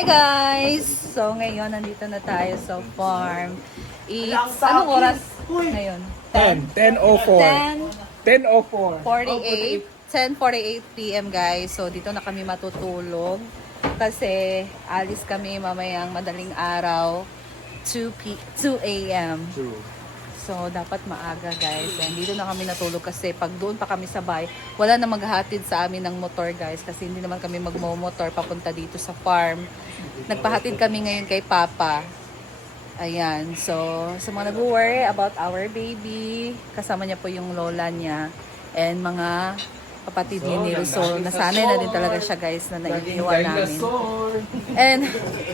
Hi guys! So ngayon nandito na tayo sa farm. It's anong oras ngayon? 10:04. 10:04. 10:48 p.m. guys. So dito na kami matutulog kasi alis kami mamayang madaling araw 2 a.m. So dapat maaga guys. And dito na kami natulog kasi pag doon pa kami sa bahay, wala na maghahatid sa amin ng motor guys kasi hindi naman kami magmo-motor papunta dito sa farm. Nagpahatid kami ngayon kay Papa. Ayan. So sa mga nag-worry about our baby, kasama niya po yung lola niya and mga kapatid ni Nilo. So nasanay na din talaga siya guys na naiiwan namin. And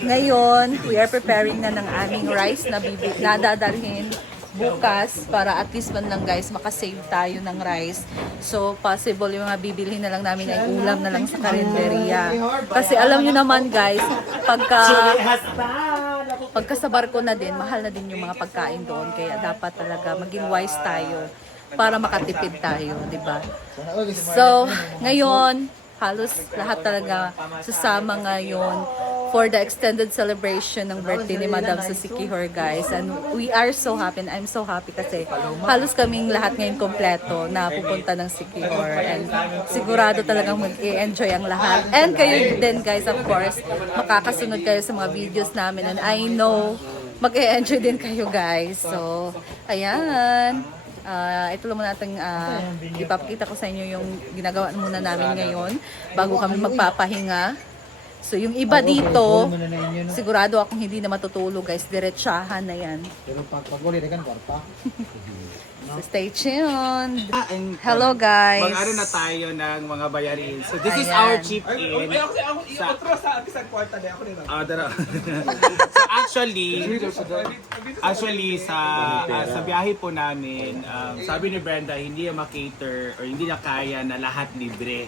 ngayon, we are preparing na ng aming rice na dadalhin bukas para at least man lang guys makasave tayo ng rice. So possible yung mga bibilhin na lang namin ay ulam na lang sa karinderya. Kasi alam nyo naman guys, pagka sa barko na din, mahal na din yung mga pagkain doon. Kaya dapat talaga maging wise tayo para makatipid tayo, di ba? So ngayon, halos lahat talaga sasama ngayon for the extended celebration ng birthday ni Madam sa Siquijor guys. And we are so happy and I'm so happy kasi halos kaming lahat ngayon kompleto na pupunta ng Siquijor. And sigurado talagang mag-i-enjoy ang lahat. And kayo din guys, of course, makakasunod kayo sa mga videos namin. And I know, mag-i-enjoy din kayo guys. So, ayan. Ito lang muna natin ipapakita ko sa inyo yung ginagawa muna namin ngayon bago kami magpapahinga. So yung iba dito, sigurado akong hindi na matutulog guys, diretsahan na yan. Pero pag uli kan kwarta. So stay tuned. Hello guys. Mag-ano na tayo ng mga bayarin. So this is our chip-in. So actually sa biyahe po namin, sabi ni Brenda hindi na makater or hindi na kaya na lahat libre.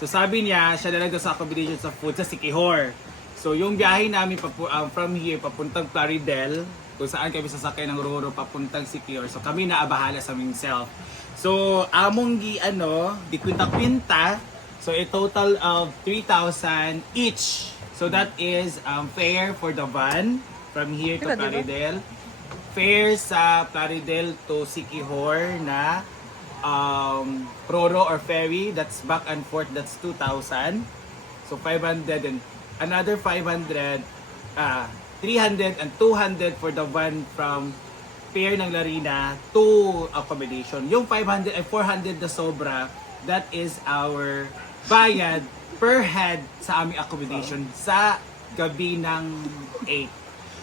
So sabi niya, siya na lang sa accommodation sa food sa Siquijor. So yung biyahe namin from here papuntang Plaridel, kung saan kami sasakay ng Roro papuntang Siquijor. So kami naabahala sa aming self. So among di kwinta-kwinta, so a total of 3,000 each. So that is fare for the van from here to Plaridel. Fare sa Plaridel to Siquijor na Roro or ferry, that's back and forth, that's 2,000. So 500 and another 500, 300 and 200 for the van from Pier ng Larina to accommodation. Yung 500 and 400 na sobra, that is our bayad per head sa aming accommodation sa gabi ng 8.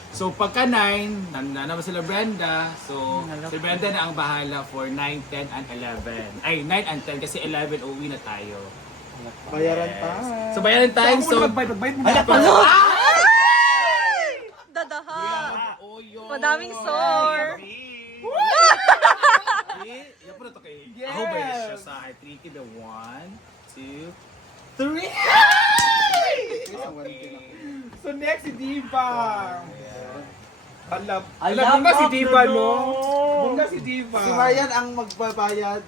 So pagka 9, naman sila Brenda. So si Brenda na ang bahala for 9, 10, and 11. Ay, 9 and 10 kasi 11 uwi na tayo. Bayaran pa. So bayaran time. So magbayad mo. Dadaha. Oyo. Madaming sore. Yan po na to kay. Ako ba yun siya sa 3 to the 1, 2, 3. So next si Diva. Alam mo ba si Diva no? Bunga si Diva. Si Marian ang magbabayad.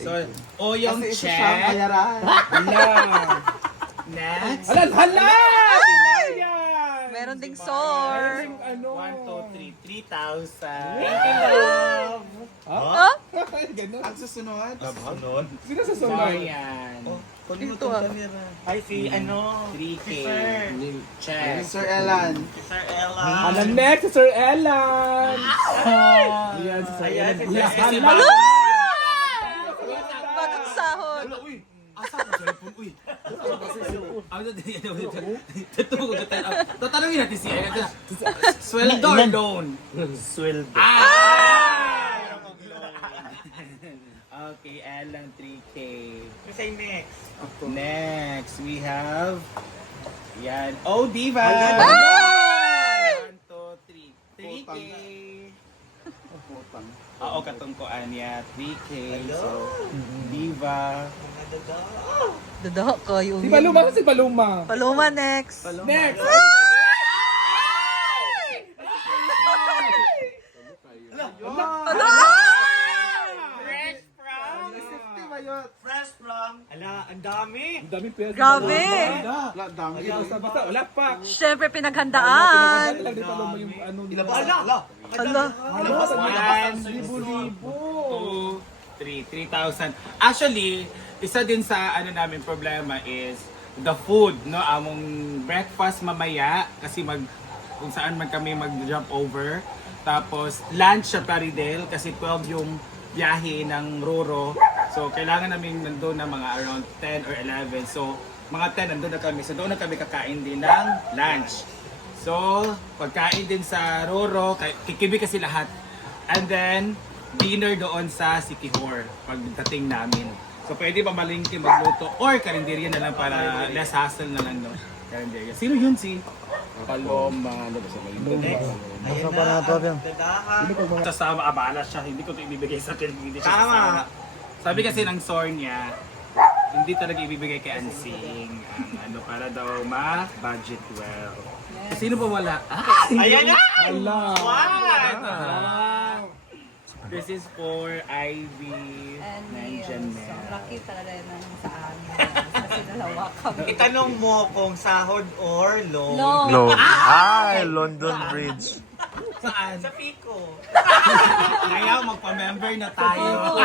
So, Oyong Kasi isa siyang check. bayaran. Next. Hala! Si Marian! Meron ding sore. Ano? 1, 2, 3, 3,000. Oh? Ganun. Ang susunod. Sino sa sunod? Marian. Ito ah. Ay, si ano? 3K. Check. Sir Elan. Sir Ella. Alam next si Sir Ellen. Ayan si Sir Ellen. Si Hala! Bagong sahod. Uy! Asa ko sa phone? Uy! Tatugo ka tayo. Tatanungin natin si Ella. Sweldo or loan? Sweldo. Okay, Ella 3K. Say next. Next, we have... Yan. Oh, Diva! 1, 2, 3. 3K. Oo, katungkuan niya. 3K. So, Diva. Dadaha kayo. Si Paluma si Paluma. Paloma next. Next! Fresh from Ala, ang dami. Ang dami pera. Grabe! Wala, dami. Basta wala pa. Syempre, pinaghandaan. Talaga din pala mo yung ano. Ala. Ala. Libo-libo. 3,000. Actually, isa din sa ano namin problema is the food, no? Among breakfast mamaya kasi kung saan man kami mag-jump over. Tapos lunch sa Plaridel kasi 12 yung biyahe ng Roro. So kailangan namin nandun na mga around 10 or 11. So mga 10 nandun na kami. So doon na kami kakain din ng lunch. So pagkain din sa Roro, kikibi kasi lahat. And then dinner doon sa Sikihor pagdating namin. So pwede ba malingki magluto or karinderya na lang para less hassle na lang, no? Karinderya. Sino yun si Paloma. Ano ba sa mga Ayan na, ang gadahan. kasama abala siya, hindi ko ito ibibigay sa akin, hindi siya Tama. kasama. Sabi kasi ng SOR niya, hindi talaga ibibigay kay Ansing ang ano para daw ma-budget well. Sino pa wala? Ayan na! Ala. Wow! This is for Ivy And Nandiyan meals. So, na. lucky talaga yun sa amin. Kasi dalawa kami. Itanong mo kung sahod or loan. Long. Lord. Ay, London Bridge. Saan? Sa Pico. Kaya magpa-member na tayo.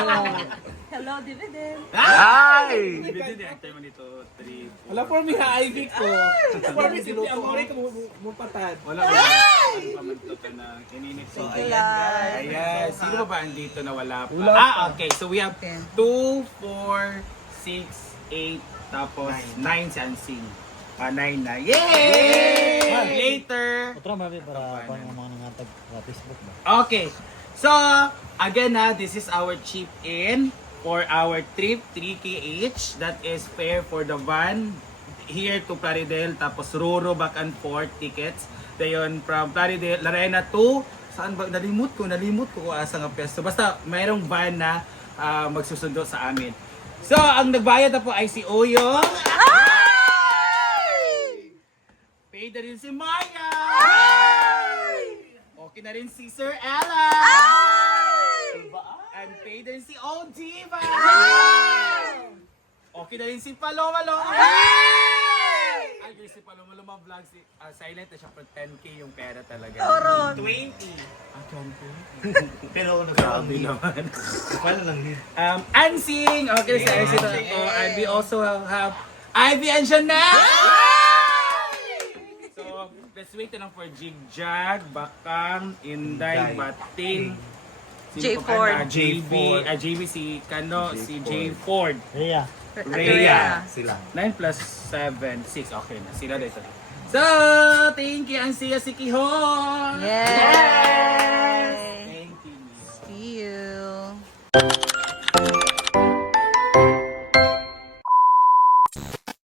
Hello, dividend. Ay! Hindi director mo nito, 3. Wala for me ha, Ivy ko. For me, simple amore ka mupatad. Wala ko. Ano pa man ito ka na kininip ko. Ayan guys. Ayan. Sino ba ba andito na wala pa? Wala pa. Okay. So we have Okay. 2, 4, 6, 8, tapos 9 si Ansing. 9 na. Yay! Later! Otra mami para pang mga nangatag sa Facebook ba. Okay. So, again na, this is our chip in for our trip, 3K each. That is fair for the van here to Plaridel, tapos Roro back and forth tickets. Dayon from Plaridel, Larena to, saan ba? Nalimut ko kung asa nga pesto. Basta mayroong van na magsusundo sa amin. So, ang nagbayad na po ay si Oyo. Paid na rin si Maya. Okay na rin si Sir Ella. And paid na rin si Old Diva. Okay na rin si Paloma Loma. Ay, guys, si Paloma Loma vlog, silent na siya for 10K yung pera talaga. 20. Ah, 20? Pero nagkakabi naman. Paano lang yun? Ansing! Okay, si Ansing na ito. And we also have Ivy and Janelle! So, let's wait na lang for Jigjag, Bakang, Inday, Bating, J. sino pa Ford. ka na? JB si Kano, si J. Ford. Rhea. Rhea. Sila. 9 plus 7, 6. Okay na, sila dito. So, thank you, Ansia Sikihon! Yay! Thank you. See you.